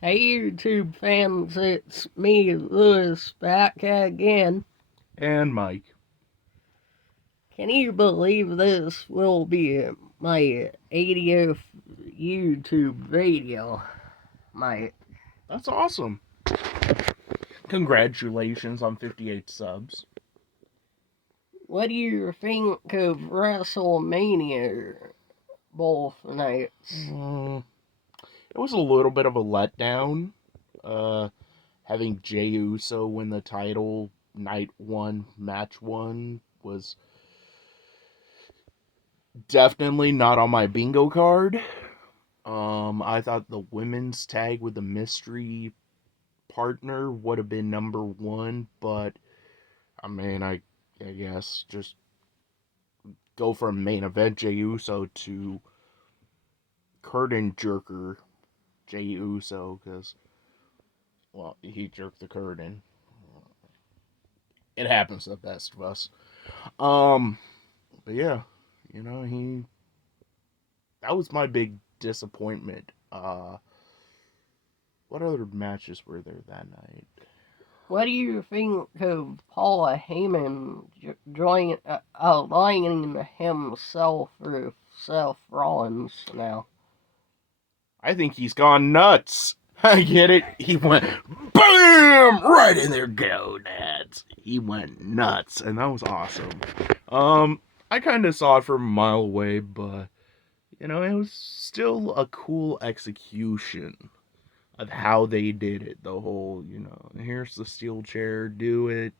Hey YouTube fans, it's me, Lewis, back again. And Mike. Can you believe this will be my 80th YouTube video, mate? That's awesome. Congratulations on 58 subs. What do you think of WrestleMania both nights? Mm, it was a little bit of a letdown. Uh, Having Jey Uso win the title night one, match one was definitely not on my bingo card. I thought the women's tag with the mystery partner would have been number one, but I guess just go from main event Jey Uso to curtain jerker Jey Uso because, well, he jerked the curtain. It happens to the best of us. Um, but yeah, he that was my big disappointment. What other matches were there that night? What do you think of Paula Heyman aligning himself with Seth Rollins now? I think he's gone nuts. I get it. He went BAM! Right in there, go Nads. He went nuts, and that was awesome. I kind of saw it from a mile away, but it was still a cool execution of how they did it. The whole, here's the steel chair, do it,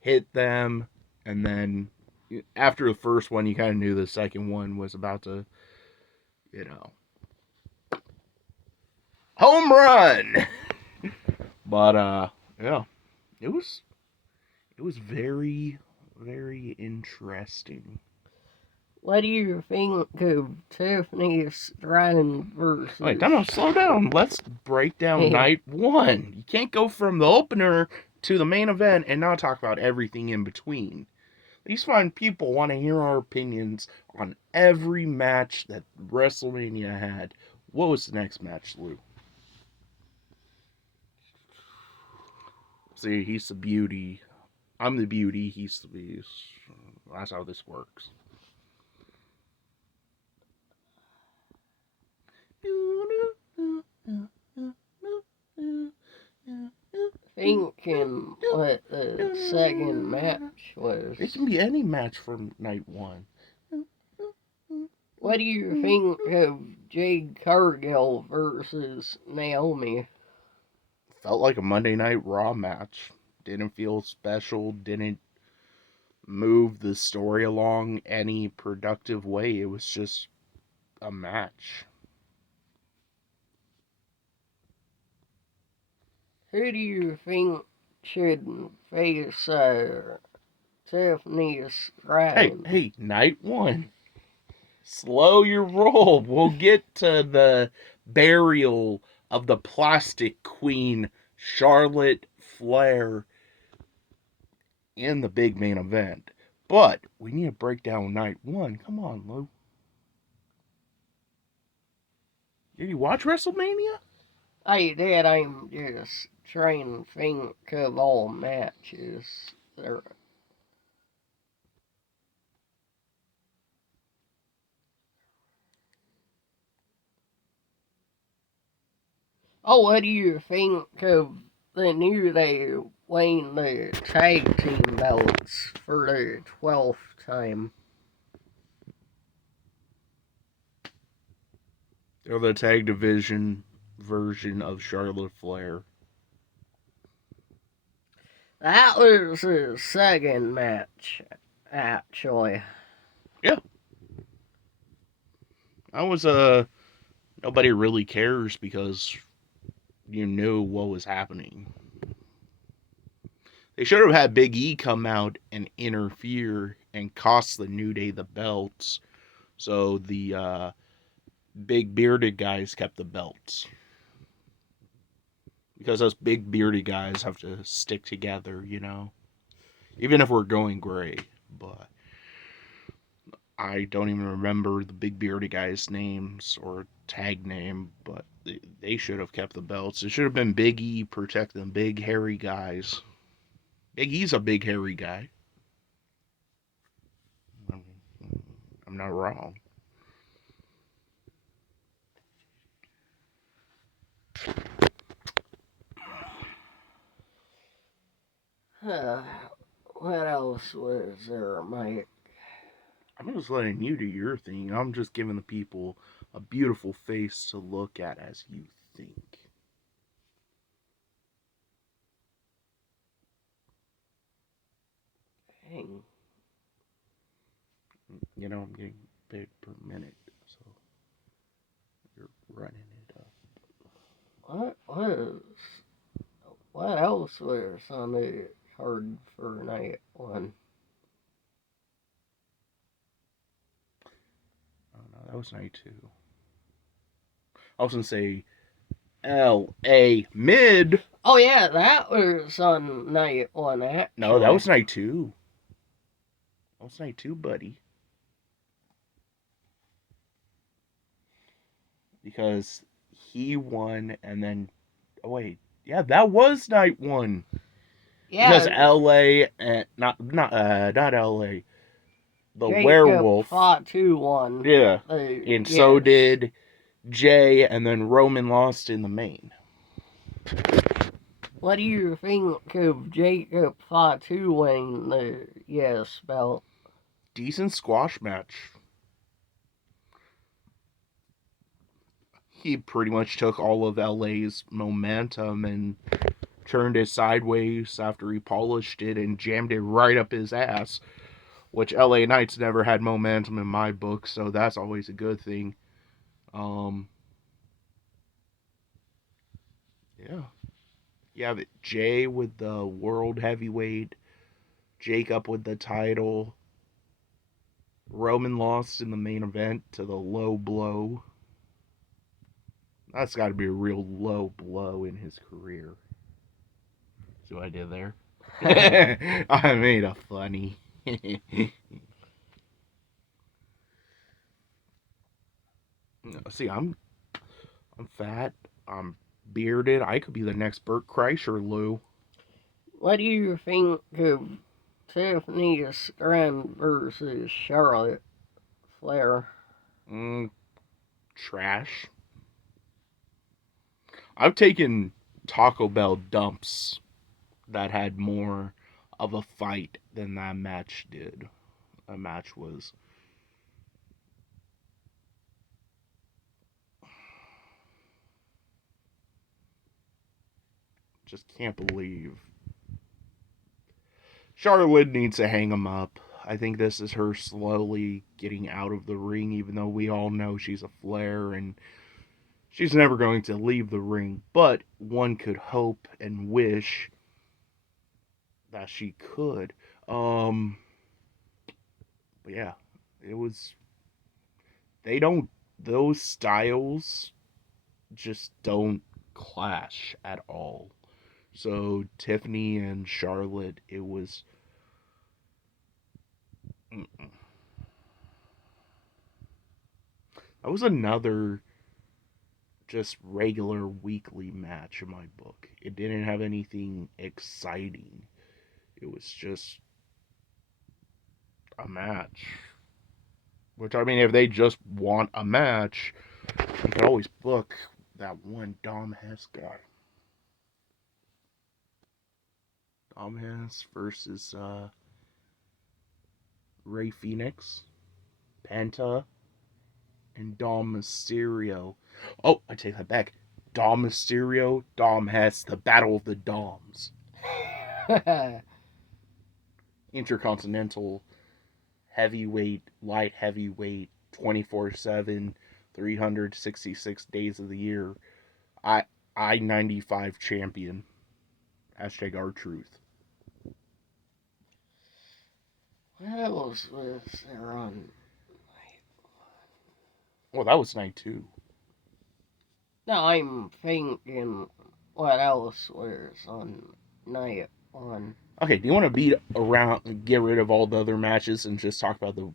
hit them, and then after the first one, you kind of knew the second one was about to, you know, home run. But yeah, it was very very interesting. What do you think of Tiffany Stratton Wait, versus? time out, slow down. Let's break down night one. You can't go from the opener to the main event and not talk about everything in between. These fine people want to hear our opinions on every match that WrestleMania had. What was the next match, Lou? See, he's the beauty. I'm the beauty. He's the beast. That's how this works. Thinking what the second match was. It can be any match from night one. What do you think of Jade Cargill versus Naomi? Felt like a Monday Night Raw match. Didn't feel special. Didn't move the story along any productive way. It was just a match. Who do you think should face Tiffany Hey, Stratton? hey, night one. Slow your roll. We'll get to the burial of the plastic queen, Charlotte Flair, in the big main event. But we need to break down night one. Come on, Lou. Did you watch WrestleMania? I did. I'm just trying to think of all matches. There. Oh, what do you think of the New Day winning the tag team belts for the 12th time? They're the tag division version of Charlotte Flair. That was the second match, actually. Yeah, that was nobody really cares because you knew what was happening. They should have had Big E come out and interfere and cost the New Day the belts. So the big bearded guys kept the belts. Because us big bearded guys have to stick together. Even if we're going gray. But I don't even remember the big bearded guy's names or tag name, but They should have kept the belts. It should have been Big E protect them big hairy guys. Big E's a big hairy guy. I'm not wrong. What else was there, Mike? I'm just letting you do your thing. I'm just giving the people a beautiful face to look at as you think. Dang. You know, I'm getting paid per minute, so you're running it up. What else was on the card for night one? Oh no, that was night 2. I was gonna say L.A. Mid. Oh yeah, that was on night one. Actually, No, that was night 2. That was night 2, buddy. Because he won, and then wait, yeah, that was night 1. Yeah, Because L.A. and not L.A. The Jacob werewolf fought 2-1. Yeah, and so did Jay, and then Roman lost in the main. What do you think of Jacob Fatu winning the Yes belt? Decent squash match. He pretty much took all of LA's momentum and turned it sideways after he polished it and jammed it right up his ass, which LA Knights never had momentum in my book, so that's always a good thing. Yeah. You have Jay with the world heavyweight, Jacob with the title. Roman lost in the main event to the low blow. That's got to be a real low blow in his career. See what I did there? I made a funny. See, I'm fat. I'm bearded. I could be the next Burt Kreischer, Lou. What do you think of Tiffany Stratton versus Charlotte Flair? Trash. I've taken Taco Bell dumps that had more of a fight than that match did. That match was just can't believe. Charlotte needs to hang him up. I think this is her slowly getting out of the ring, even though we all know she's a Flair and she's never going to leave the ring. But one could hope and wish that she could. But yeah, it was. They don't. Those styles just don't clash at all. So Tiffany and Charlotte, it was. That was another just regular weekly match in my book. It didn't have anything exciting. It was just a match. Which, I mean, if they just want a match, you could always book that one Dom Hess guy. Dom Hess versus Ray Phoenix, Penta, and Dom Mysterio. Oh, I take that back. Dom Mysterio, Dom Hess, the Battle of the Doms. Intercontinental heavyweight, light heavyweight, 24/7, 366 days of the year. I-95 champion. Hashtag our truth. What else was there on? Well, that was night 2. No, I'm thinking what else was on night one. Okay, do you want to beat around and get rid of all the other matches and just talk about the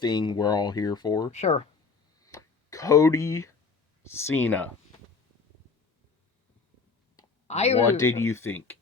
thing we're all here for? Sure. Cody Cena What did you think?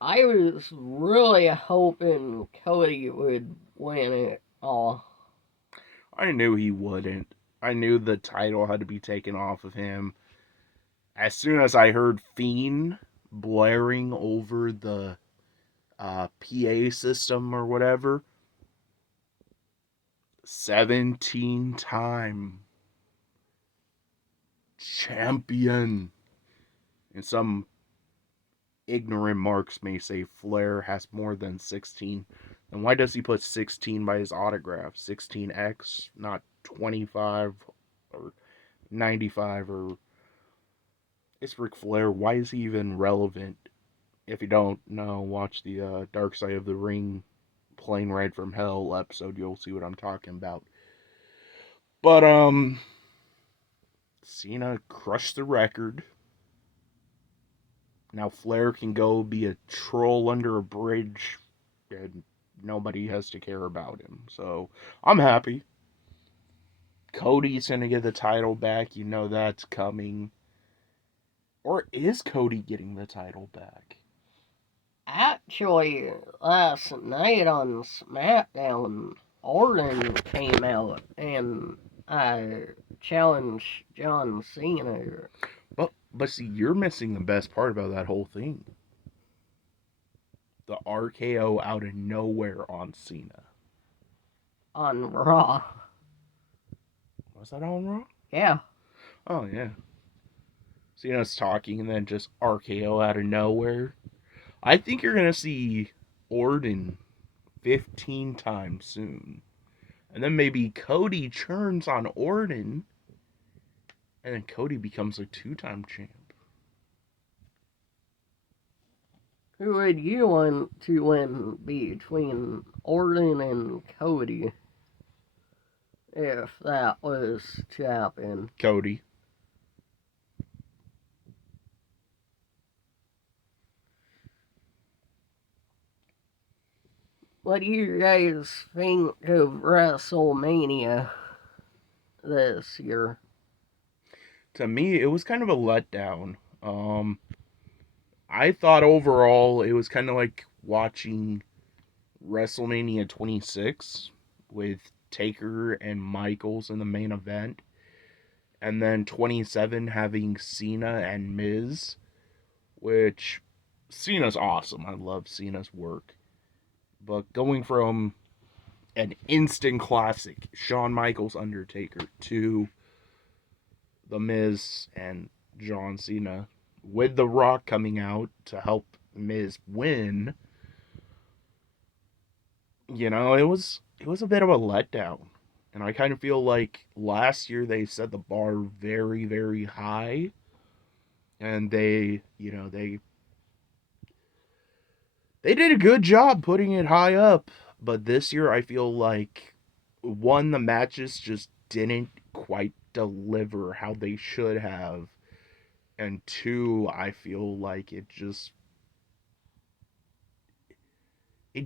I was really hoping Cody would win it all. I knew he wouldn't. I knew the title had to be taken off of him. As soon as I heard Fiend blaring over the PA system or whatever, 17-time champion. And some ignorant marks may say Flair has more than 16. Then why does he put 16 by his autograph? 16X, not 25 or 95 or... It's Ric Flair. Why is he even relevant? If you don't know, watch the Dark Side of the Ring Plane Ride from Hell episode. You'll see what I'm talking about. But, Cena crushed the record. Now Flair can go be a troll under a bridge and nobody has to care about him. So I'm happy. Cody's going to get the title back. You know that's coming. Or is Cody getting the title back? Actually, last night on SmackDown, Orton came out and challenged John Cena. But see, you're missing the best part about that whole thing. The RKO out of nowhere on Cena. On Raw. Was that on Raw? Yeah. Oh, yeah. Cena's talking and then just RKO out of nowhere. I think you're going to see Orton 15 times soon. And then maybe Cody turns on Orton. And then Cody becomes a 2-time champ. Who would you want to win between Orton and Cody? If that was to happen. Cody. What do you guys think of WrestleMania this year? To me, it was kind of a letdown. I thought overall it was kind of like watching WrestleMania 26 with Taker and Michaels in the main event. And then 27 having Cena and Miz, which Cena's awesome. I love Cena's work. But going from an instant classic, Shawn Michaels Undertaker, to The Miz and John Cena, with The Rock coming out to help Miz win, it was a bit of a letdown. And I kind of feel like last year they set the bar very, very high. And they did a good job putting it high up. But this year I feel like, one, the matches just didn't quite deliver how they should have. And two, I feel like it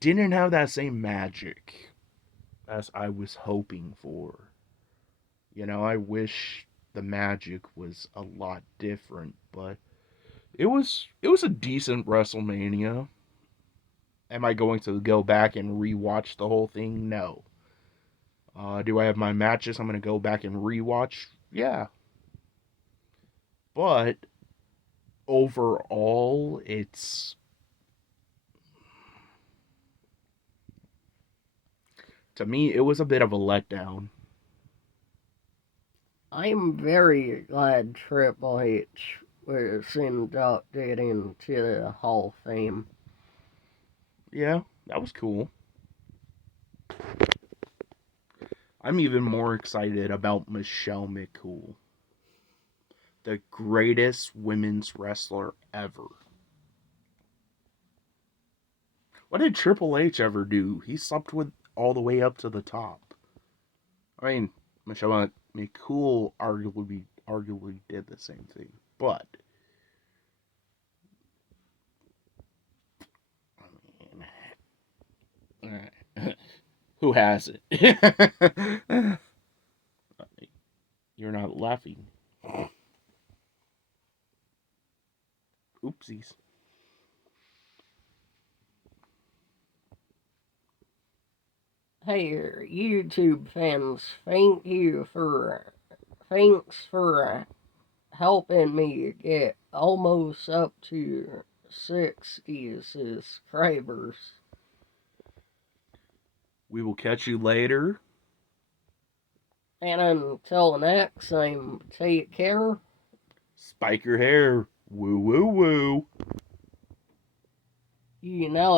didn't have that same magic as I was hoping for. I wish the magic was a lot different, but it was a decent WrestleMania. Am I going to go back and rewatch the whole thing? No. Do I have my matches I'm going to go back and rewatch? Yeah. But overall, to me, it was a bit of a letdown. I'm very glad Triple H was inducted into the Hall of Fame. Yeah, that was cool. I'm even more excited about Michelle McCool, the greatest women's wrestler ever. What did Triple H ever do? He slept with all the way up to the top. I mean, Michelle McCool arguably did the same thing, but I mean, who has it? You're not laughing. Oopsies. Hey, YouTube fans, thanks for helping me get almost up to 60 subscribers. We will catch you later. And until next time, take care. Spike your hair. Woo woo woo. You know